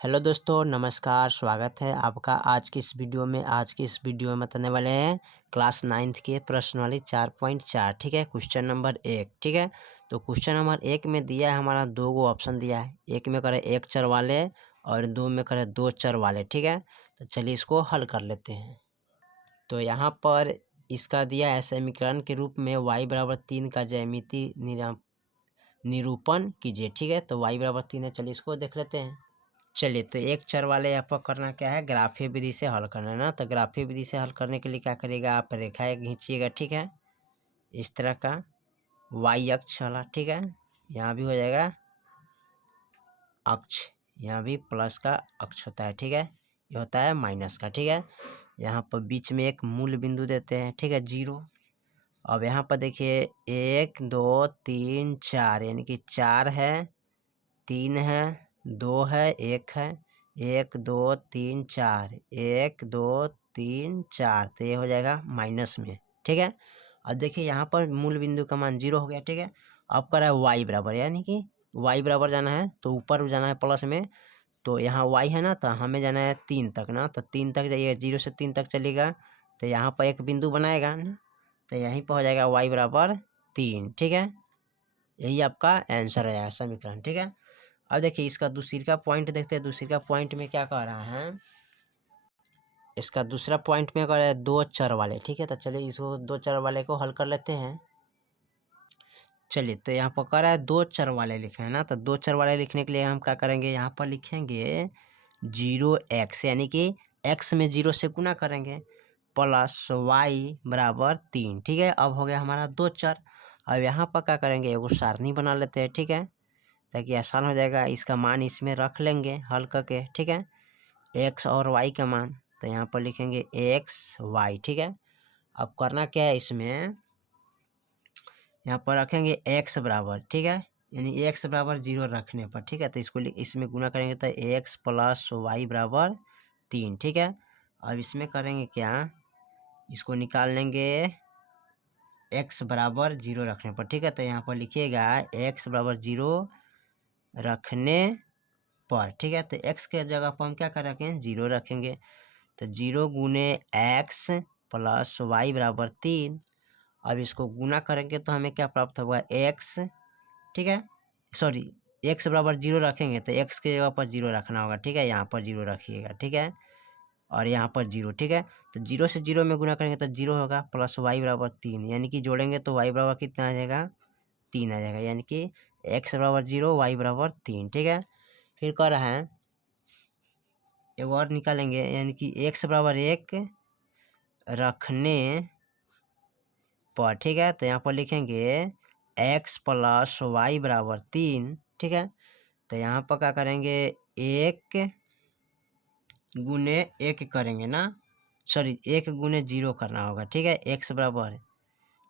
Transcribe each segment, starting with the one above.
Hello दोस्तों, नमस्कार। स्वागत है आपका आज की इस वीडियो में। बताने वाले हैं क्लास 9th के प्रश्नावली 4.4। ठीक है, क्वेश्चन नंबर 1। ठीक है, तो क्वेश्चन नंबर 1 में दिया है हमारा दो गो ऑप्शन दिया है। एक में करे एक चर वाले और दो में करे दो चर वाले। ठीक है, तो चलिए इसको हल कर लेते हैं। तो यहाँ पर इसका दिया है समीकरण के रूप में y=3 का ज्यामिति निरूपण कीजिए। ठीक है, तो y=3 है। चलिए इसको देख लेते हैं। चलिए, तो एक चर वाले यहाँ पर करना क्या है, ग्राफीय विधि से हल करना है ना। तो ग्राफीय विधि से हल करने के लिए क्या करिएगा, आप रेखा एक खींचिएगा। ठीक है, इस तरह का y अक्ष वाला। ठीक है, यहाँ भी हो जाएगा अक्ष, यहाँ भी प्लस का अक्ष होता है। ठीक है, ये होता है माइनस का। ठीक है, यहाँ पर बीच में एक मूल बिंदु देते हैं। ठीक है, 0। अब यहाँ पर देखिए 1 2 3 4, यानी कि 4 है, 3 है, 2 है, 1 है। 1 2 3 4, 1 2 3 4, तो ये हो जाएगा माइनस में। ठीक है, अब देखिए यहाँ पर मूल बिंदु का मान 0 हो गया। ठीक है, अब कर रहा है y बराबर, यानी कि y बराबर जाना है तो ऊपर जाना है प्लस में। तो यहाँ y है ना, तो हमें जाना है 3 तक ना। तो 3 तक जाइए, 0 से 3 तक चलेगा तो यहाँ पर एक बिंदु बनाएगा ना, तो यहीं पर हो जाएगा y=3। ठीक है, यही आपका आंसर है समीकरण। ठीक है, अब देखिए इसका दूसरी का पॉइंट देखते हैं। दूसरी का पॉइंट में क्या कह रहा है, इसका दूसरा पॉइंट में कह रहा है दो चर वाले। ठीक है, तो चलिए इसको दो चर वाले को हल कर लेते हैं। चलिए, तो यहाँ पर कह रहा है दो चर वाले लिखना है ना। तो दो चर वाले लिखने के लिए हम क्या करेंगे, यहाँ पर लिखेंगे 0x, यानी कि x में 0 से गुना करेंगे, प्लस y=3। ठीक है, अब हो गया हमारा दो चर। अब यहाँ पर क्या करेंगे, एगो सारणी बना लेते हैं। ठीक है, ताकि आसान हो जाएगा। इसका मान इसमें रख लेंगे हल करके। ठीक है, x और y का मान, तो यहाँ पर लिखेंगे x y। ठीक है, अब करना क्या है, इसमें यहाँ पर रखेंगे x बराबर। ठीक है, यानी x बराबर 0 रखने पर। ठीक है, तो इसको इसमें गुना करेंगे तो x + y=3। ठीक है, अब इसमें करेंगे क्या, इसको निकाल लेंगे x बराबर 0 रखने पर। ठीक है, तो यहाँ पर लिखिएगा x बराबर 0 रखने पर। ठीक है, तो x के जगह पर हम क्या कर रखें, 0 रखेंगे। तो 0 × x + y=3। अब इसको गुना करेंगे तो हमें क्या प्राप्त होगा, x। ठीक है, सॉरी, x बराबर 0 रखेंगे तो x के जगह पर 0 रखना होगा। ठीक है, यहाँ पर 0 रखिएगा। ठीक है, और यहाँ पर 0। ठीक है, तो 0 से 0 में गुना करेंगे तो 0 होगा, प्लस y=3, यानी कि जोड़ेंगे तो y बराबर कितना आ जाएगा, 3 आ जाएगा। यानी कि x बराबर 0, y=3। ठीक है, फिर कह रहा है एक और निकालेंगे, यानी कि x बराबर 1 रखने पर। ठीक है, तो यहाँ पर लिखेंगे x + y=3। ठीक है, तो यहाँ पर क्या करेंगे, 1 × 1 करेंगे ना, सॉरी 1 × 0 करना होगा। ठीक है, x बराबर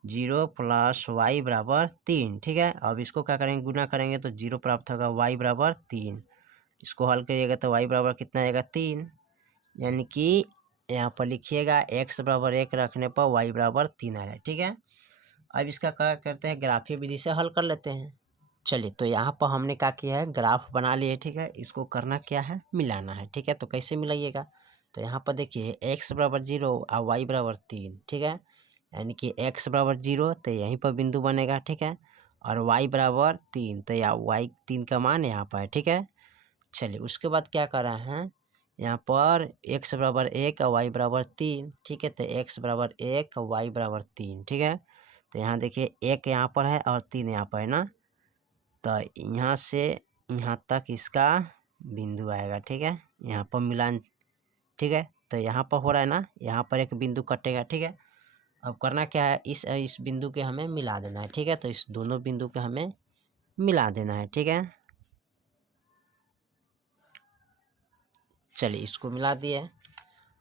0 + y=3। ठीक है, अब इसको क्या करेंगे, गुना करेंगे तो 0 प्राप्त होगा, y=3। इसको हल करिएगा तो y बराबर कितना आएगा, 3। यानी कि यहाँ पर लिखिएगा x बराबर 1 रखने पर y=3 आ रहा है। ठीक है, अब इसका क्या करते हैं, ग्राफीय विधि से हल कर लेते हैं। चलिए, तो यहाँ पर हमने क्या किया है, ग्राफ बना लिए। ठीक है, इसको करना क्या है, मिलाना है। ठीक है, तो कैसे मिलाइएगा, तो यहाँ पर देखिए x बराबर 0 और y=3। ठीक है, यानी कि x बराबर 0 तो यहीं पर बिंदु बनेगा। ठीक है, और y=3 तो या y3 का मान यहाँ पर है। ठीक है, चलिए उसके बाद क्या कर रहे हैं, यहाँ पर x बराबर 1 और y=3। ठीक है, तो x बराबर 1 और y=3। ठीक है, तो यहाँ देखिए 1 यहाँ पर है और 3 यहाँ पर है ना, तो यहाँ से यहाँ तक इसका बिंदु आएगा। ठीक है, यहाँ पर मिलान। ठीक है, तो यहाँ पर हो रहा है ना, यहाँ पर एक बिंदु कटेगा। ठीक है, अब करना क्या है, इस बिंदु के हमें मिला देना है। ठीक है, तो इस दोनों बिंदु के हमें मिला देना है। ठीक है, चलिए इसको मिला दिए।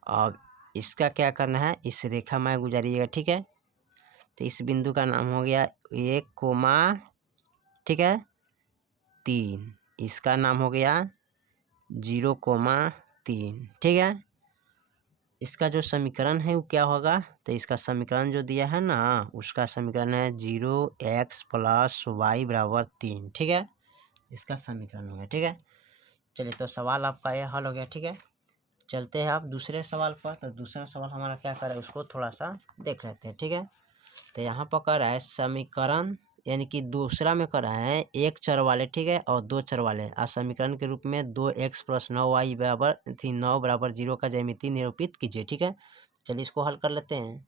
अब इसका क्या करना है, इस रेखा में गुजारिएगा। ठीक है, तो इस बिंदु का नाम हो गया 1, ठीक है 3, इसका नाम हो गया 0, 3। ठीक है, इसका जो समीकरण है वो क्या होगा, तो इसका समीकरण जो दिया है ना, उसका समीकरण है 0x + y=3। ठीक है, इसका समीकरण हो गया। ठीक है, चलिए तो सवाल आपका ये हल हो गया, ठीक है। चलते हैं आप दूसरे सवाल पर। तो दूसरा सवाल हमारा क्या कर रहा है उसको थोड़ा सा देख लेते हैं, ठीक है। तो यहाँ पर कर रहा है समीकरण, यानी कि दूसरा में कर रहा है एक चर वाले, ठीक है, और दो चर वाले समीकरण के रूप में 2x + 9y बराबर 9 बराबर 0 का ज्यामिति निरूपित कीजिए, ठीक है। चलिए इसको हल कर लेते हैं।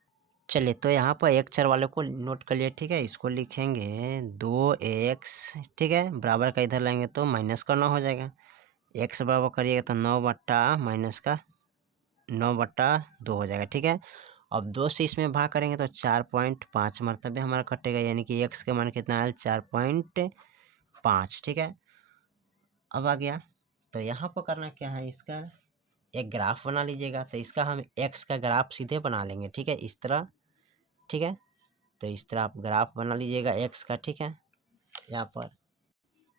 चलिए तो यहाँ पर एक चर वाले को नोट कर लिए, ठीक है। इसको लिखेंगे 2x, ठीक है, बराबर का इधर लाएंगे तो माइनस का 9 हो जाएगा। x बराबर करिएगा तो 9 बट्टा माइनस का 9/2 हो जाएगा, ठीक है। अब 2 से इसमें भाग करेंगे तो 4.5 मरतबे हमारा कटेगा, यानी कि x के मान कितना है 4.5, ठीक है। अब आ गया तो यहाँ पर करना क्या है, इसका एक ग्राफ बना लीजिएगा। तो इसका हम x का ग्राफ सीधे बना लेंगे, ठीक है, इस तरह, ठीक है। तो इस तरह आप ग्राफ बना लीजिएगा x का, ठीक है, यहाँ पर।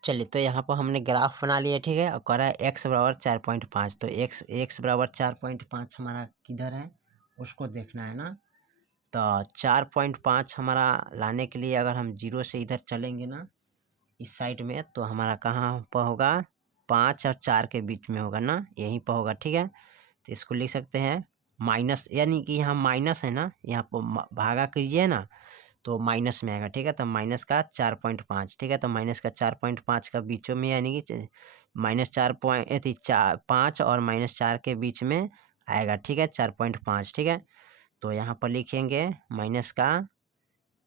चलिए तो यहाँ पर हमने ग्राफ बना लिया, ठीक है। अब करा है x बराबर 4.5, तो x बराबर 4.5 हमारा किधर है उसको देखना है ना। तो 4.5 हमारा लाने के लिए अगर हम 0 से इधर चलेंगे ना इस साइड में, तो हमारा कहाँ पर होगा, 5 और 4 के बीच में होगा ना, यहीं पर होगा, ठीक है। तो इसको लिख सकते हैं माइनस, यानी कि यहाँ माइनस है ना, यहाँ पर भागा कीजिए ना तो माइनस में आएगा, ठीक है। तो माइनस का 4.5, ठीक है। तो माइनस का 4.5 का बीचों में, यानी कि -4.5 और -4 के बीच में आएगा, ठीक है, 4.5, ठीक है। तो यहाँ पर लिखेंगे माइनस का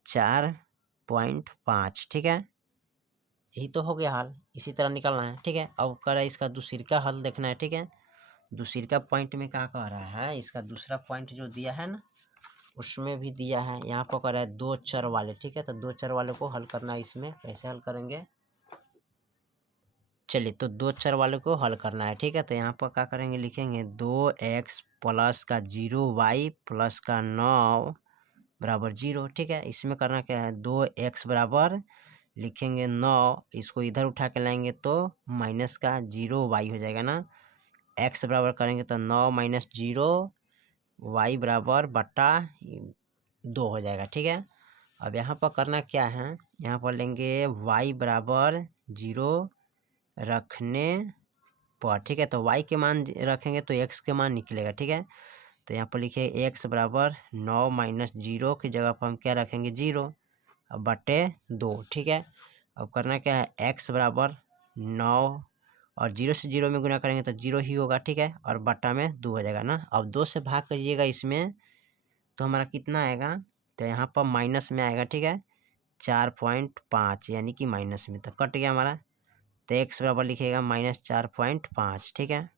4.5, ठीक है। यही तो हो गया हल, इसी तरह निकलना है, ठीक है। अब कर इसका दूसरी का हल देखना है, ठीक है। दूसरी का पॉइंट में क्या कह रहा है, इसका दूसरा पॉइंट जो दिया है ना उसमें भी दिया है, यहाँ पर कर रहा है 2 चर वाले, ठीक है। तो 2 चर वाले को हल करना है, इसमें कैसे हल करेंगे, चलिए तो 2 चर वाले को हल करना है, ठीक है। तो यहाँ पर क्या करेंगे, लिखेंगे 2x + का 0y + का 9 बराबर 0, ठीक है। इसमें करना क्या है, 2x बराबर लिखेंगे 9, इसको इधर उठा के लाएंगे तो माइनस का 0y हो जाएगा ना। x बराबर करेंगे तो 9 - 0 y बराबर बट्टा 2 हो जाएगा, ठीक है। अब यहाँ पर करना क्या है, यहाँ पर लेंगे y बराबर 0 रखने पर, ठीक है। तो y के मान रखेंगे तो x के मान निकलेगा, ठीक है। तो यहाँ पर लिखे x बराबर 9 - 0 की जगह पर हम क्या रखेंगे 0 अब बटे 2, ठीक है। अब करना क्या है, x बराबर 9 और 0 से 0 में गुना करेंगे तो 0 ही होगा, ठीक है, और बट्टा में 2 हो जाएगा ना। अब 2 से भाग करिएगा इसमें तो हमारा कितना आएगा, तो यहाँ पर माइनस में आएगा, ठीक है, 4.5, यानी कि माइनस में, तो कट गया हमारा। तो x बराबर लिखिएगा -4.5, ठीक है।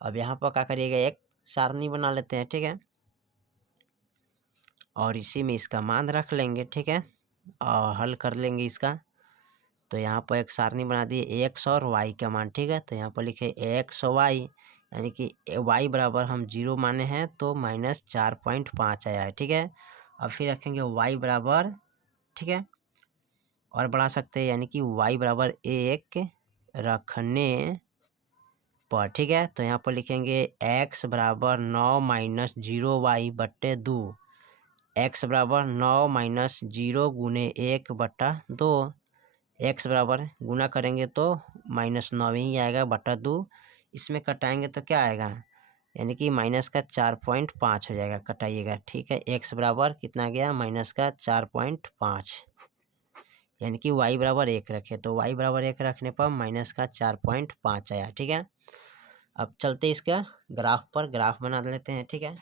अब यहाँ पर क्या करिएगा, एक सारणी बना लेते हैं, ठीक है, और इसी में इसका मान रख लेंगे, ठीक है, और हल कर लेंगे इसका। तो यहाँ पर एक सारणी बना दिए x और y का मान, ठीक है। तो यहाँ पर लिखे x और y, यानी कि y बराबर हम 0 माने हैं तो -4.5 आया है, ठीक है। अब फिर रखेंगे y बराबर, ठीक है, और बढ़ा सकते हैं, यानी कि y बराबर 1 रखने पर, ठीक है। तो यहाँ पर लिखेंगे x बराबर 9 - 0y बट्टे 2, x बराबर 9 - 0 गुने 1/2, x बराबर गुना करेंगे तो -9 ही आएगा बटा 2, इसमें कटाएंगे तो क्या आएगा, यानी कि माइनस का 4.5 हो जाएगा, कटाइएगा, ठीक है। x बराबर कितना गया, -4.5, यानी कि y बराबर 1 रखे तो y बराबर 1 रखने पर -4.5 आया, ठीक है। अब चलते इसका ग्राफ पर, ग्राफ बना लेते हैं, ठीक है।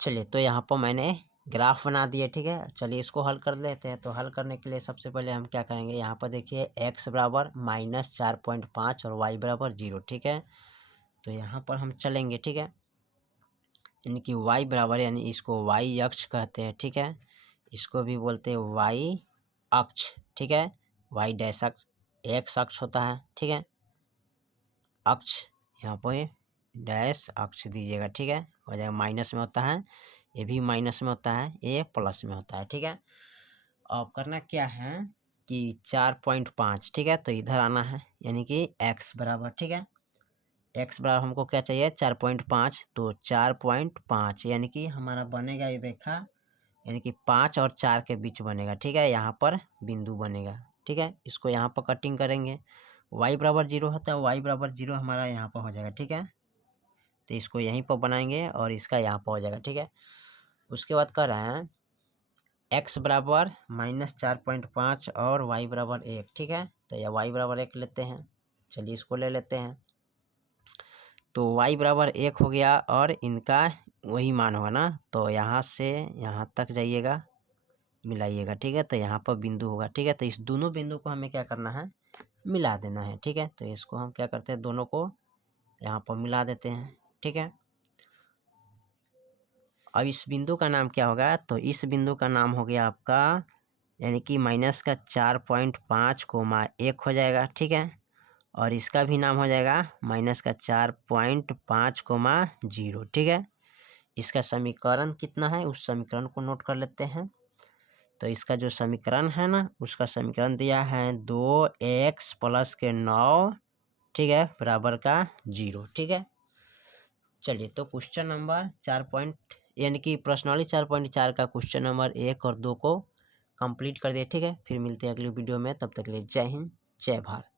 चलिए तो यहाँ पर मैंने ग्राफ बना दिया, ठीक है। चलिए इसको हल कर लेते हैं। तो हल करने के लिए सबसे पहले हम क्या करेंगे, यहाँ पर देखिए x बराबर -4.5 और y बराबर 0, ठीक है। तो यहाँ पर हम चलेंगे, ठीक है, यानी कि y बराबर, यानी इसको y अक्ष कहते हैं, ठीक है, इसको भी बोलते हैं y अक्ष, ठीक है। y डैश अक्ष x अक्ष होता है, ठीक है, अक्ष यहाँ पर डैश अक्ष दीजिएगा, ठीक है, हो जाएगा, माइनस में होता है, ये भी माइनस में होता है, ये प्लस में होता है, ठीक है। अब करना क्या है कि 4.5, ठीक है, तो इधर आना है, यानी कि x बराबर, ठीक है, x बराबर हमको क्या चाहिए 4.5, तो 4.5 यानी कि हमारा बनेगा, ये देखा, यानी कि 5 और 4 के बीच बनेगा, ठीक है, यहाँ पर बिंदु बनेगा, ठीक है। इसको यहाँ पर कटिंग करेंगे y बराबर 0 होता है, y बराबर 0 हमारा यहाँ पर हो जाएगा, ठीक है। तो इसको यहीं पर बनाएंगे और इसका यहाँ पर हो जाएगा, ठीक है। उसके बाद कह रहे हैं x बराबर -4.5 और y बराबर 1, ठीक है। तो यह y बराबर 1 लेते हैं, चलिए इसको ले लेते हैं। तो y बराबर 1 हो गया और इनका वही मान होगा ना, तो यहाँ से यहाँ तक जाइएगा, मिलाइएगा, ठीक है। तो यहाँ पर बिंदु होगा, ठीक है। तो इस दोनों बिंदु को हमें क्या करना है, मिला देना है, ठीक है। तो इसको हम क्या करते हैं, दोनों को यहाँ पर मिला देते हैं, ठीक है। अब इस बिंदु का नाम क्या होगा, तो इस बिंदु का नाम हो गया आपका यानी कि -4.5, 1 हो जाएगा, ठीक है। और इसका भी नाम हो जाएगा -4.5, 0, ठीक है। इसका समीकरण कितना है, उस समीकरण को नोट कर लेते हैं। तो इसका जो समीकरण है ना, उसका समीकरण दिया है 2x + के 9, ठीक है, बराबर का 0, ठीक है। चलिए तो क्वेश्चन नंबर 4 यानी कि प्रश्नावली 4.4 का क्वेश्चन नंबर 1 और 2 को कंप्लीट कर दिए, ठीक है। फिर मिलते हैं अगली वीडियो में, तब तक के लिए जय हिंद, जय भारत।